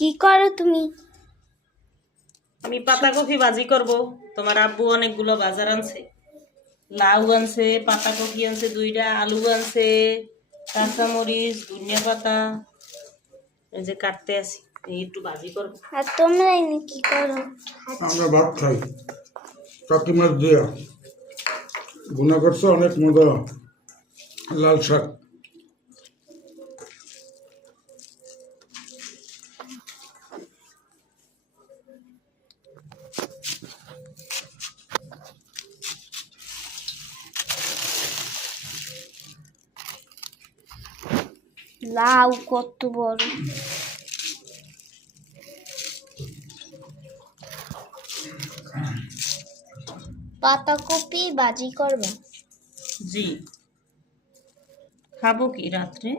কি করো তুমি? আমি পাতাকপি ভাজি করব। তোমার আব্বু অনেকগুলো বাজার আনছে, লাউ আনছে, পাতাকপি আনছে দুইটা, আলু আনছে, কাঁচামরিচ, ধনিয়া পাতা, এই যে কাটতে আসি, একটু ভাজি করব। আর তোমরা এনে কি করো? আমরা ভাত খাই কাকি মাছ দিয়া গুনা করছে, অনেক মজা। লাল শাক লাউ কত বড়! পাতাকপি ভাজি করবা? জি। খাবো কি রাত্রে?